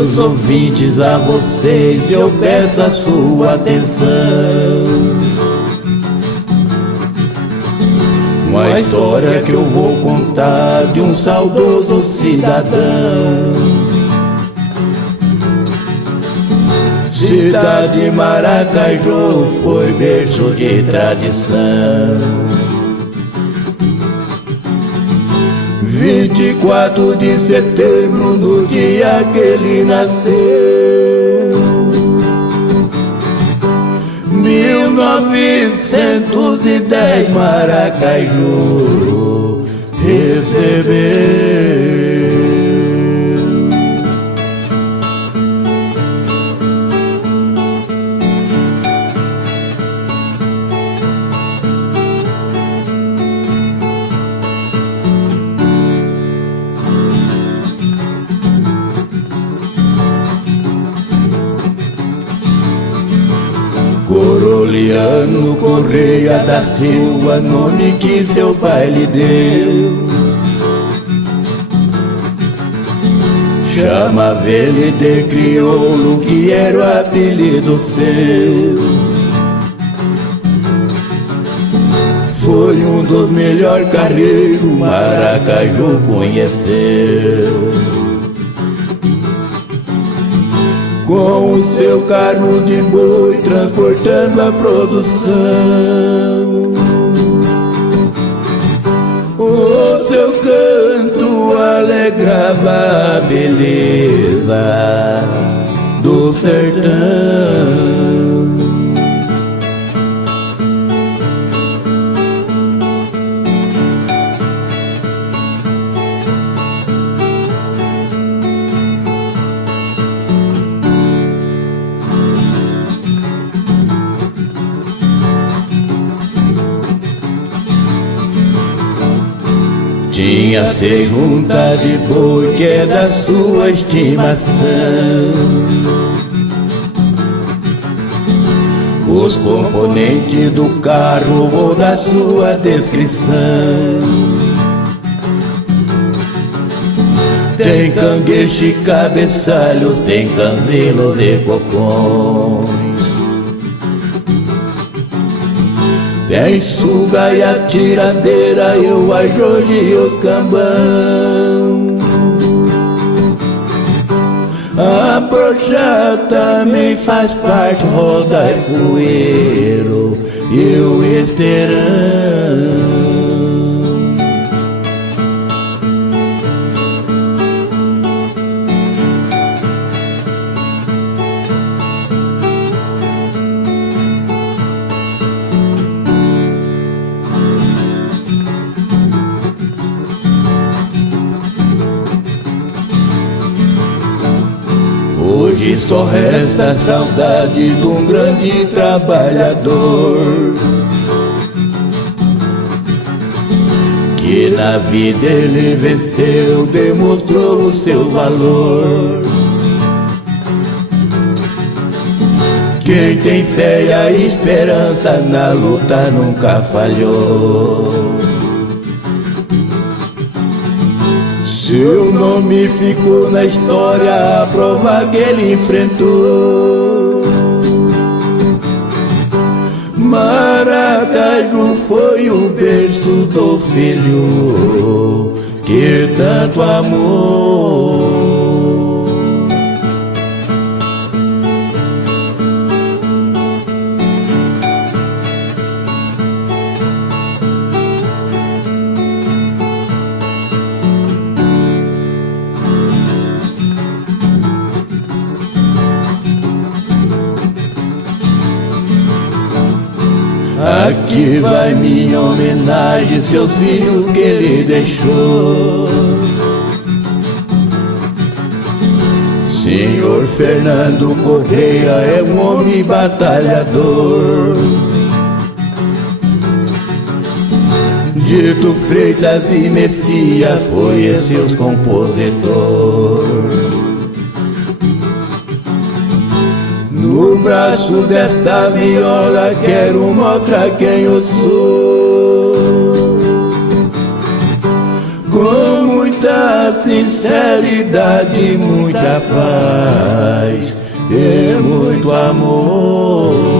Meus ouvintes, a vocês eu peço a sua atenção. Uma história que eu vou contar de um saudoso cidadão. Cidade Maracaju foi berço de tradição. 24 de setembro, no dia que ele nasceu, 1910 Maracaju recebeu. Coroliano Correia da Silva, nome que seu pai lhe deu. Chamava ele de crioulo, que era o apelido seu. Foi um dos melhores carreiros Maracaju conheceu. Com o seu carro de boi transportando a produção, o seu canto alegrava a beleza do sertão. Tinha se junta de boi que é da sua estimação. Os componentes do carro vou dar sua descrição. Tem cangueixe e cabeçalhos, tem canzilos e cocões. Tem suga e a tiradeira e o ajojo e os cambão. A brocha também faz parte, roda e fueiro e o esteirão. Hoje só resta a saudade de um grande trabalhador, que na vida ele venceu, demonstrou o seu valor. Quem tem fé e a esperança na luta nunca falhou. Seu nome ficou na história, a prova que ele enfrentou. Maracaju foi o berço do filho que tanto amou. Aqui vai minha homenagem, seus filhos que ele deixou. Senhor Fernando Correia é um homem batalhador. Dito Freitas e Messias foi esse os compositor. No braço desta viola quero mostrar quem eu sou. Com muito muita sinceridade, muita paz e muito amor.